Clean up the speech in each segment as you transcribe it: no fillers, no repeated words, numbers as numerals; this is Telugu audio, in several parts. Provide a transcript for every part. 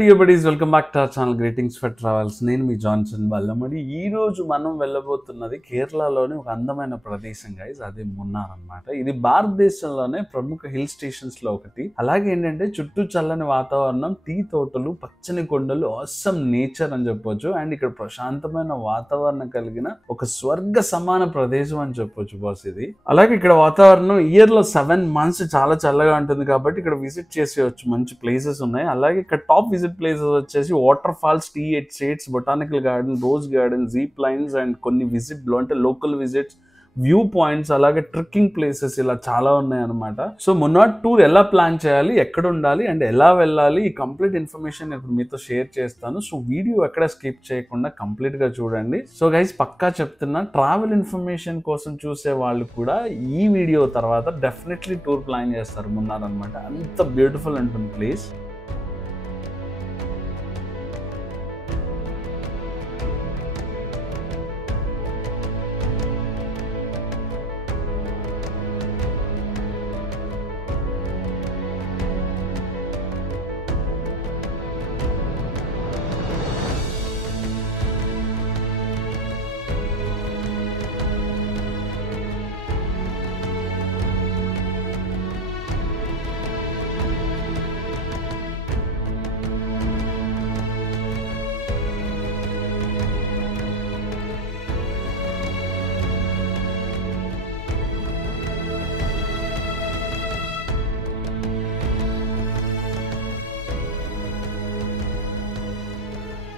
dear buddies, welcome back to our channel Greetings for Travels. నేను మీ జాన్సన్ బల్లమడి. ఈ రోజు మనం వెళ్ళబోతున్నది కేరళలోని ఒక అందమైన ప్రదేశం గైస్. అదే మున్నార్ అన్నమాట. ఇది భారతదేశంలోనే ప్రముఖ హిల్ స్టేషన్స్ లో ఒకటి. అలాగే ఏంటంటే చుట్టూ చల్లని వాతావరణం, టీ తోటలు, పచ్చని కొండలు, ఆసమ్ నేచర్ అని చెప్పొచ్చు. అండ్ ఇక్కడ ప్రశాంతమైన వాతావరణం కలిగిన ఒక స్వర్గ సమాన ప్రదేశం అని చెప్పొచ్చు బాస్ ఇది. అలాగే ఇక్కడ వాతావరణం ఇయర్ లో 7 months చాలా చల్లగా ఉంటుంది కాబట్టి ఇక్కడ విజిట్ చేసేయచ్చు. మంచి ప్లేసెస్ ఉన్నాయి. అలాగే ఇక్కడ టాప్ విజిట్ ప్లేసెస్ వచ్చేసి water falls, tea estates, botanical garden, rose garden, jeep lines and కొన్ని విజిట్ లో అంటే లోకల్ విజిట్స్, వ్యూ పాయింట్స్, అలాగే ట్రెక్కింగ్ ప్లేసెస్ ఇలా చాలా ఉన్నాయి అనమాట. సో మున్నార్ టూర్ ఎలా ప్లాన్ చేయాలి, ఎక్కడ ఉండాలి అండ్ ఎలా వెళ్ళాలి, ఈ కంప్లీట్ ఇన్ఫర్మేషన్ ఇప్పుడు మీతో షేర్ చేస్తాను. సో వీడియో ఎక్కడ స్కిప్ చేయకుండా కంప్లీట్ గా చూడండి. సో గైస్ పక్కా చెప్తున్నా, ట్రావెల్ ఇన్ఫర్మేషన్ కోసం చూసే వాళ్ళు కూడా ఈ వీడియో తర్వాత డెఫినెట్లీ టూర్ ప్లాన్ చేస్తారు మున్నార్ అనమాట. అంత బ్యూటిఫుల్ ఉంటుంది ప్లేస్.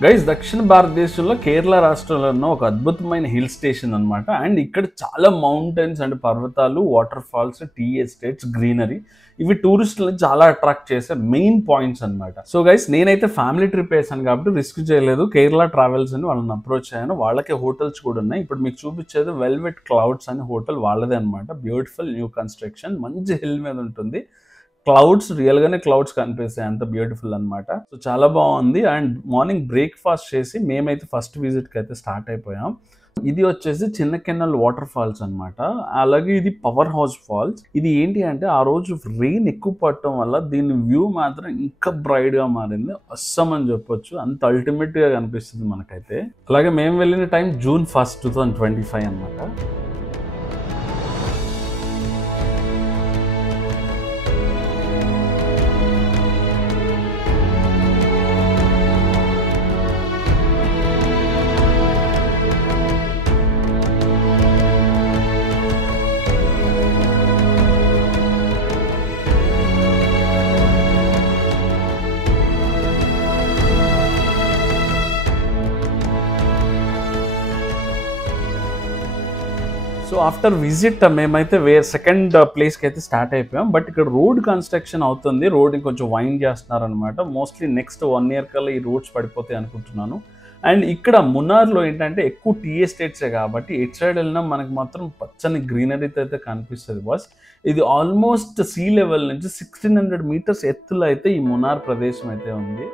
గైస్ దక్షిణ భారతదేశంలో కేరళ రాష్ట్రంలో ఉన్న ఒక అద్భుతమైన హిల్ స్టేషన్ అనమాట. అండ్ ఇక్కడ చాలా మౌంటైన్స్ అండ్ పర్వతాలు, water falls, tea estates, greenery, ఇవి టూరిస్టులను చాలా అట్రాక్ట్ చేసే మెయిన్ పాయింట్స్ అనమాట. సో గైస్ నేనైతే ఫ్యామిలీ ట్రిప్ వేసాను కాబట్టి రిస్క్ చేయలేదు. కేరళ ట్రావెల్స్ అని వాళ్ళని అప్రోచ్ అయ్యాను. వాళ్ళకి హోటల్స్ కూడా ఉన్నాయి. ఇప్పుడు మీకు చూపించేది వెల్వెట్ క్లౌడ్స్ అనే హోటల్, వాళ్ళదే అనమాట. బ్యూటిఫుల్ న్యూ కన్స్ట్రక్షన్, మంచి హిల్ మీద ఉంటుంది. క్లౌడ్స్ రియల్ గానే క్లౌడ్స్ కనిపిస్తాయి, అంత బ్యూటిఫుల్ అనమాట. సో చాలా బాగుంది. అండ్ మార్నింగ్ బ్రేక్ఫాస్ట్ చేసి మేమైతే ఫస్ట్ విజిట్ కి అయితే స్టార్ట్ అయిపోయాం. ఇది వచ్చేసి చిన్న కెన్నల్ వాటర్ ఫాల్స్ అనమాట. అలాగే ఇది పవర్ హౌస్ ఫాల్స్. ఇది ఏంటి అంటే ఆ రోజు రెయిన్ ఎక్కువ పడటం వల్ల దీని వ్యూ మాత్రం ఇంకా బ్రైట్ గా మారింది. అస్సం అని చెప్పొచ్చు, అంత అల్టిమేట్ గా కనిపిస్తుంది మనకైతే. అలాగే మేము వెళ్ళిన టైం June 1st, 2025 అనమాట. సో ఆఫ్టర్ విజిట్ మేమైతే సెకండ్ ప్లేస్కి అయితే స్టార్ట్ అయిపోయాం. బట్ ఇక్కడ రోడ్ కన్స్ట్రక్షన్ అవుతుంది. రోడ్ కొంచెం వైండ్ చేస్తున్నారు అనమాట. మోస్ట్లీ నెక్స్ట్ 1 year కల్లా ఈ రోడ్స్ పడిపోతాయి అనుకుంటున్నాను. అండ్ ఇక్కడ మున్నార్లో ఏంటంటే ఎక్కువ టీ ఎస్టేట్సే కాబట్టి ఎటు సైడ్ వెళ్ళినా మనకు మాత్రం పచ్చని గ్రీనరీతో అయితే కనిపిస్తుంది బాస్. ఇది ఆల్మోస్ట్ సీ లెవెల్ నుంచి 1600 meters ఎత్తులో అయితే ఈ మున్నార్ ప్రదేశం అయితే ఉంది.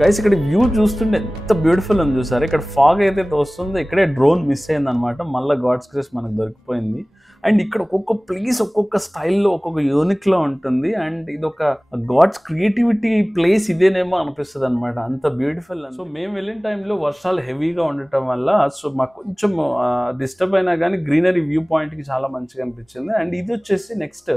గైస్ ఇక్కడ వ్యూ చూస్తుంటే ఎంత బ్యూటిఫుల్ అని చూసారు. ఇక్కడ ఫాగ్ అయితే వస్తుందో ఇక్కడే డ్రోన్ మిస్ అయింది అనమాట. మళ్ళీ గాడ్స్ గ్రేస్ మనకు దొరికిపోయింది. అండ్ ఇక్కడ ఒక్కొక్క ప్లేస్ ఒక్కొక్క స్టైల్లో ఒక్కొక్క యూనిక్లో ఉంటుంది. అండ్ ఇది ఒక గాడ్స్ క్రియేటివిటీ ప్లేస్ ఇదేనేమో అనిపిస్తుంది అనమాట, అంత బ్యూటిఫుల్. సో మేము వెళ్ళిన టైంలో వర్షాలు హెవీగా ఉండటం వల్ల సో మాకు కొంచెం డిస్టర్బ్ అయినా కానీ గ్రీనరీ వ్యూ పాయింట్కి చాలా మంచిగా అనిపించింది. అండ్ ఇది వచ్చేసి నెక్స్ట్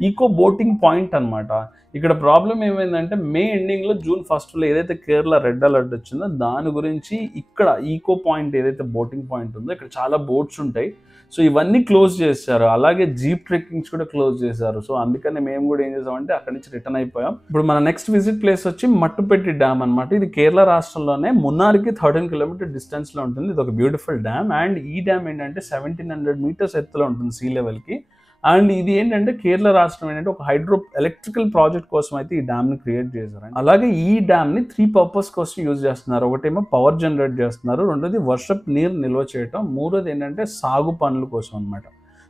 ఈకో బోటింగ్ పాయింట్ అనమాట. ఇక్కడ ప్రాబ్లం ఏమైందంటే మే ఎండింగ్లో జూన్ 1 ఏదైతే కేరళ రెడ్ అలర్ట్ వచ్చిందో దాని గురించి ఇక్కడ ఈకో పాయింట్ ఏదైతే బోటింగ్ పాయింట్ ఉందో ఇక్కడ చాలా బోట్స్ ఉంటాయి. సో ఇవన్నీ క్లోజ్ చేశారు. అలాగే జీప్ ట్రెక్కింగ్స్ కూడా క్లోజ్ చేశారు. సో అందుకని మేము కూడా ఏం చేసామంటే అక్కడి నుంచి రిటర్న్ అయిపోయాం. ఇప్పుడు మన నెక్స్ట్ విజిట్ ప్లేస్ వచ్చి మట్టుపెట్టి డ్యామ్ అనమాట. ఇది కేరళ రాష్ట్రంలోనే మున్నార్కి 13 కిలోమీటర్ డిస్టెన్స్లో ఉంటుంది. ఇది ఒక బ్యూటిఫుల్ డ్యామ్. అండ్ ఈ డ్యామ్ ఏంటంటే 1700 మీటర్స్ ఎత్తులో ఉంటుంది సీ లెవెల్కి. అండ్ ఇది ఏంటంటే కేరళ రాష్ట్రం ఏంటంటే ఒక హైడ్రో ఎలక్ట్రికల్ ప్రాజెక్ట్ కోసం అయితే ఈ డ్యామ్ని క్రియేట్ చేశారు. అలాగే ఈ డ్యామ్ని 3 పర్పస్ కోసం యూజ్ చేస్తున్నారు. ఒకటేమో పవర్ జనరేట్ చేస్తున్నారు, రెండోది వర్షపు నీరు నిల్వ చేయటం, మూడోది ఏంటంటే సాగు పనుల కోసం అనమాట.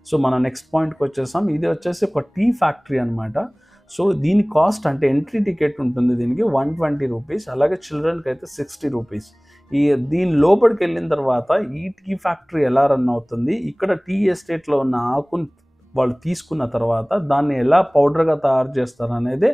సో మన నెక్స్ట్ పాయింట్కి వచ్చేసాం. ఇది వచ్చేసి ఒక టీ ఫ్యాక్టరీ అనమాట. సో దీని కాస్ట్ అంటే ఎంట్రీ టికెట్ ఉంటుంది దీనికి 120 రూపీస్, అలాగే చిల్డ్రన్కి అయితే 60 రూపీస్. దీని లోపలికి వెళ్ళిన తర్వాత ఈ టీ ఫ్యాక్టరీ ఎలా రన్ అవుతుంది, ఇక్కడ టీ ఎస్టేట్లో ఉన్న ఆకును వాళ్ళు తీసుకున్న తర్వాత దాన్ని ఎలా పౌడర్గా తయారు చేస్తారు అనేది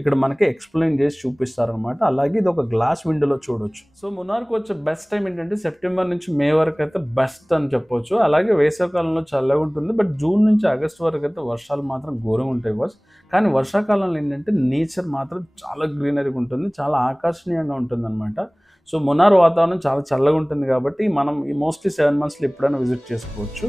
ఇక్కడ మనకి ఎక్స్ప్లెయిన్ చేసి చూపిస్తారనమాట. అలాగే ఇది ఒక గ్లాస్ విండోలో చూడొచ్చు. సో మున్నార్కి వచ్చే బెస్ట్ టైం ఏంటంటే సెప్టెంబర్ నుంచి మే వరకు అయితే బెస్ట్ అని చెప్పొచ్చు. అలాగే వేసవికాలంలో చల్లగా ఉంటుంది. బట్ జూన్ నుంచి ఆగస్ట్ వరకు అయితే వర్షాలు మాత్రం ఘోరంగా ఉంటాయి బస్. కానీ వర్షాకాలంలో ఏంటంటే నేచర్ మాత్రం చాలా గ్రీనరీగా ఉంటుంది, చాలా ఆకర్షణీయంగా ఉంటుంది అనమాట. సో మున్నార్ వాతావరణం చాలా చల్లగా ఉంటుంది కాబట్టి మనం మోస్ట్లీ 7 మంత్స్లో ఎప్పుడైనా విజిట్ చేసుకోవచ్చు.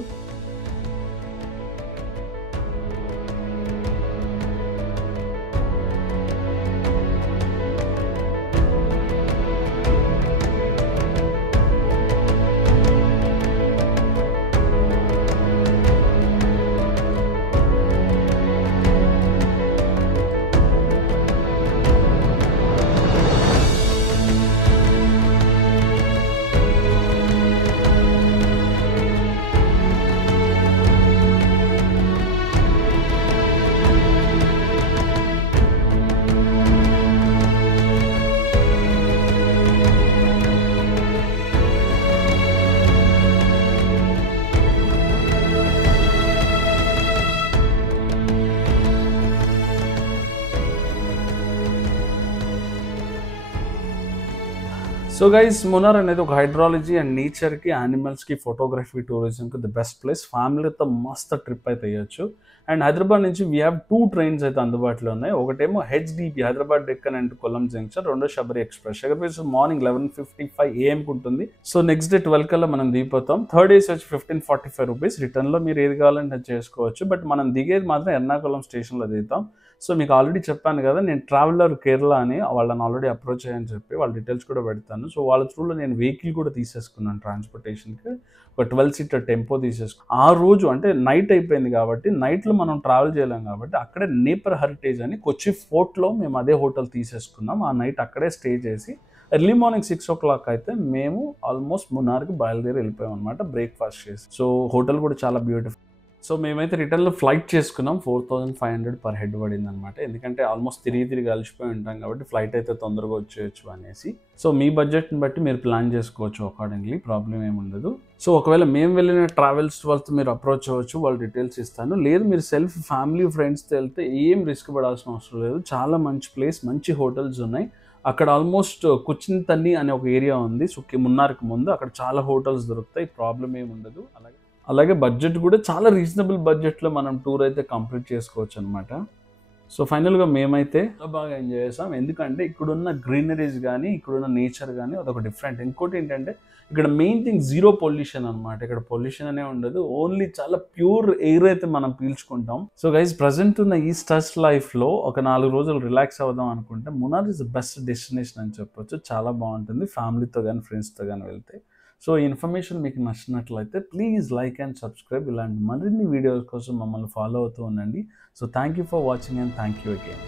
సో గైస్ మున్నార్ అనేది ఒక హైడ్రాలజీ అండ్ నేచర్కి, యానిమల్స్కి, ఫోటోగ్రఫీ, టూరిజంకి ది బెస్ట్ ప్లేస్. ఫ్యామిలీతో మస్త్ ట్రిప్ అయితే వేయచ్చు. అండ్ హైదరాబాద్ నుంచి వీ హ్యావ్ 2 ట్రైన్స్ అయితే అందుబాటులో ఉన్నాయి. ఒకటేమో HDP Hyderabad Deccan and Kollam junction, రెండో Sabari express. Sabari morning 11:55 AM ఉంటుంది. సో నెక్స్ట్ డే 12 కల్లా మనం దిగిపోతాం. థర్డ్ ఏసీ వచ్చి 1545 రూపీస్. రిటర్న్లో మీరు ఏది కావాలంటే చేసుకోవచ్చు. బట్ మనం దిగేది మాత్రం ఎర్నాకుళం స్టేషన్లో దిగుతాం. సో మీకు ఆల్రెడీ చెప్పాను కదా, నేను ట్రావెలర్ కేరళ అని వాళ్ళని ఆల్రెడీ అప్రోచ్ అయ్యని చెప్పి వాళ్ళ డీటెయిల్స్ కూడా పెడతాను. సో వాళ్ళ త్రూలో నేను వెహికల్ కూడా తీసేసుకున్నాను ట్రాన్స్పోర్టేషన్కి. ఒక 12 సీటర్ టెంపో తీసేసుకున్నాను. ఆ రోజు అంటే నైట్ అయిపోయింది కాబట్టి నైట్లో మనం ట్రావెల్ చేయలేం కాబట్టి అక్కడే నేపర్ హెరిటేజ్ అని కొచ్చి ఫోర్ట్లో మేము అదే హోటల్ తీసేసుకున్నాం. ఆ నైట్ అక్కడే స్టే చేసి ఎర్లీ మార్నింగ్ 6 o'clock అయితే మేము ఆల్మోస్ట్ మున్నార్కి బయలుదేరి వెళ్ళిపోయాం అనమాట, బ్రేక్ఫాస్ట్ చేసి. సో హోటల్ కూడా చాలా బ్యూటిఫుల్. సో మేమైతే రిటర్న్లో ఫ్లైట్ చేసుకున్నాం. 4500 పర్ హెడ్ పడింది అనమాట. ఎందుకంటే ఆల్మోస్ట్ తిరిగి కలిసిపోయి ఉంటాం కాబట్టి ఫ్లైట్ అయితే తొందరగా వచ్చేయచ్చు అనేసి. సో మీ బడ్జెట్ని బట్టి మీరు ప్లాన్ చేసుకోవచ్చు అకార్డింగ్లీ, ప్రాబ్లం ఏమి ఉండదు. సో ఒకవేళ మేము వెళ్ళిన ట్రావెల్స్ వాళ్ళతో మీరు అప్రోచ్ అవ్వచ్చు, వాళ్ళ డీటెయిల్స్ ఇస్తాను. లేదు మీరు సెల్ఫ్ ఫ్యామిలీ ఫ్రెండ్స్తో వెళ్తే ఏం రిస్క్ పడాల్సిన అవసరం లేదు. చాలా మంచి ప్లేస్, మంచి హోటల్స్ ఉన్నాయి. అక్కడ ఆల్మోస్ట్ కొచ్చిన్ తన్ని అనే ఒక ఏరియా ఉంది. సో మున్నార్కి ముందు అక్కడ చాలా హోటల్స్ దొరుకుతాయి, ప్రాబ్లం ఏమి ఉండదు. అలాగే బడ్జెట్ కూడా చాలా రీజనబుల్ బడ్జెట్లో మనం టూర్ అయితే కంప్లీట్ చేసుకోవచ్చు అనమాట. సో ఫైనల్గా మేమైతే చాలా బాగా ఎంజాయ్ చేసాం. ఎందుకంటే ఇక్కడున్న గ్రీనరీస్ కానీ, ఇక్కడున్న నేచర్ కానీ అదొక డిఫరెంట్. ఇంకోటి ఏంటంటే ఇక్కడ మెయిన్ థింగ్ జీరో పొల్యూషన్ అనమాట. ఇక్కడ పొల్యూషన్ అనే ఉండదు, ఓన్లీ చాలా ప్యూర్ ఎయిర్ అయితే మనం పీల్చుకుంటాం. సో గైస్ ప్రజెంట్ ఉన్న ఈ స్ట్రెస్ లైఫ్లో ఒక 4 రోజులు రిలాక్స్ అవుదాం అనుకుంటే Munnar is the best destination అని చెప్పొచ్చు. చాలా బాగుంటుంది ఫ్యామిలీతో కానీ ఫ్రెండ్స్తో కానీ వెళ్తే. సో ఈ ఇన్ఫర్మేషన్ మీకు నచ్చినట్లయితే ప్లీజ్ లైక్ అండ్ సబ్స్క్రైబ్. ఇలాంటి మరిన్ని వీడియోస్ కోసం మమ్మల్ని ఫాలో అవుతూ ఉండండి. So thank you for watching and thank you again.